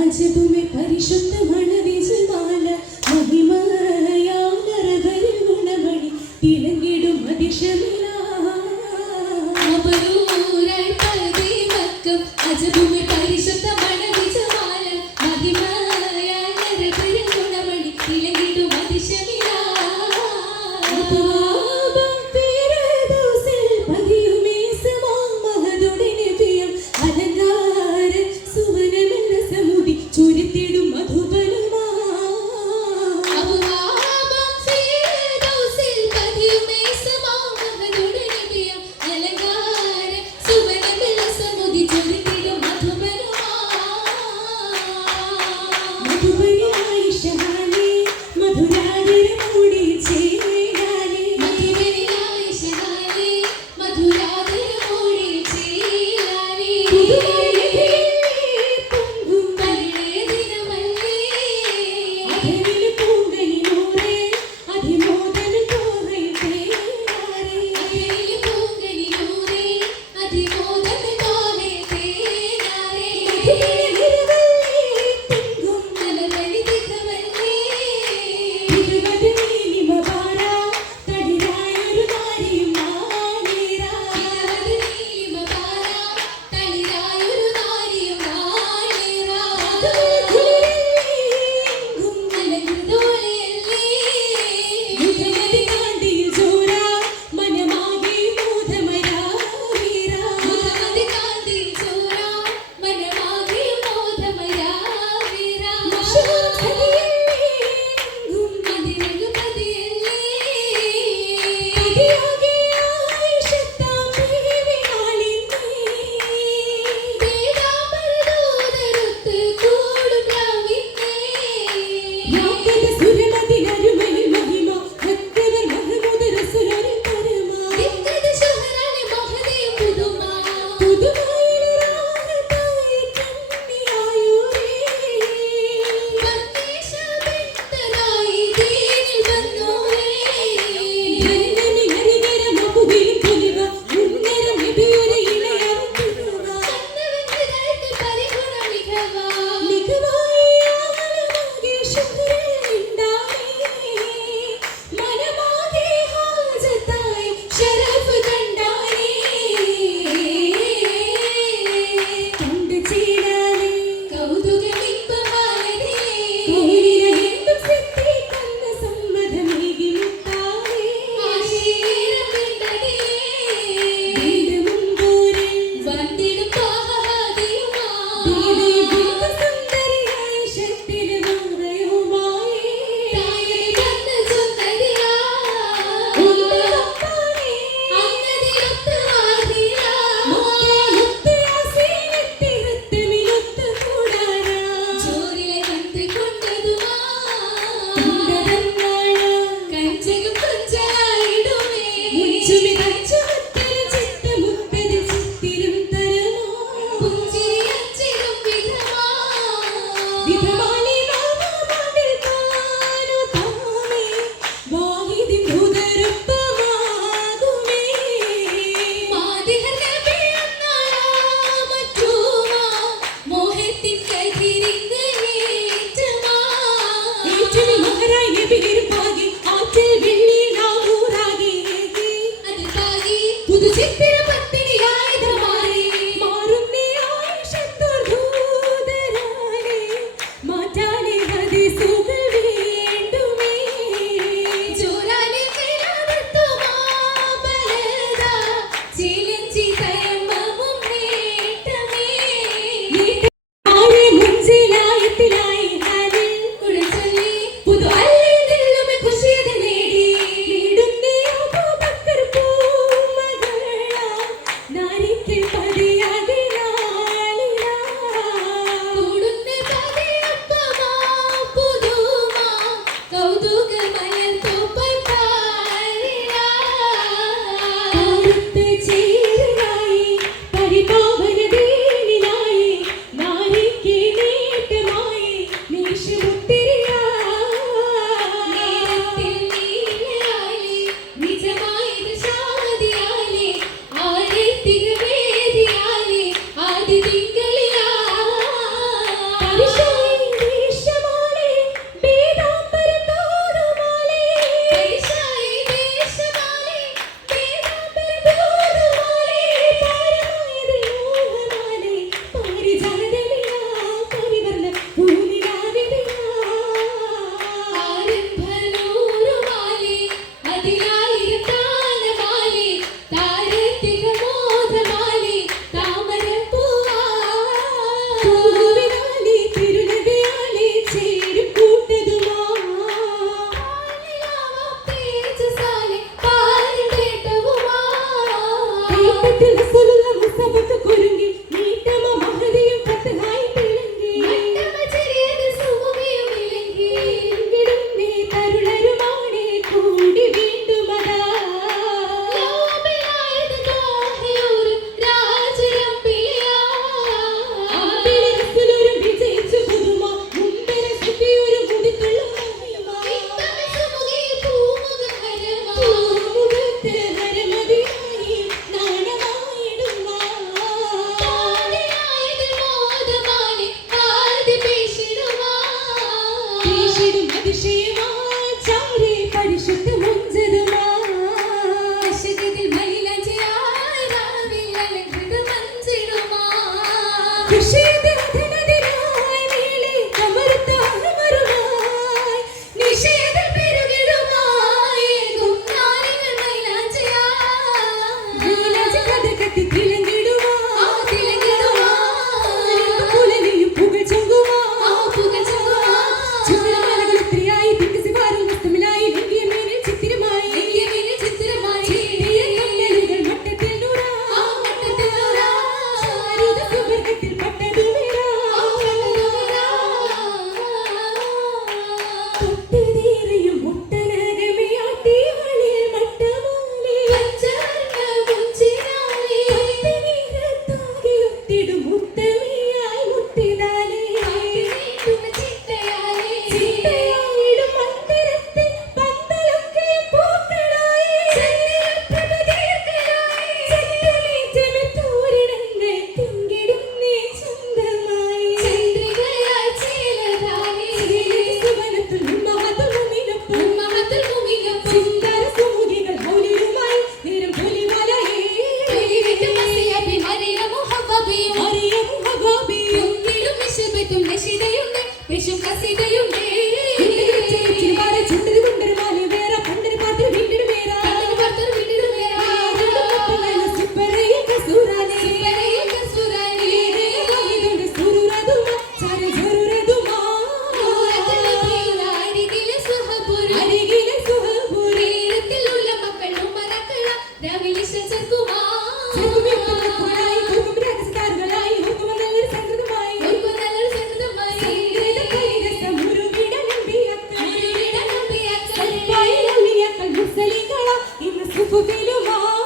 അജബുമെ പരിശുദ്ധ മണവിജമാല മഹിമയാലരവരി ഗുണമണി തിളങ്ങിടും അതിശമില. അജബുമെ വിഷയിതയുണ്ട് Vishu കസിതയുണ്ട് I Hallelujah.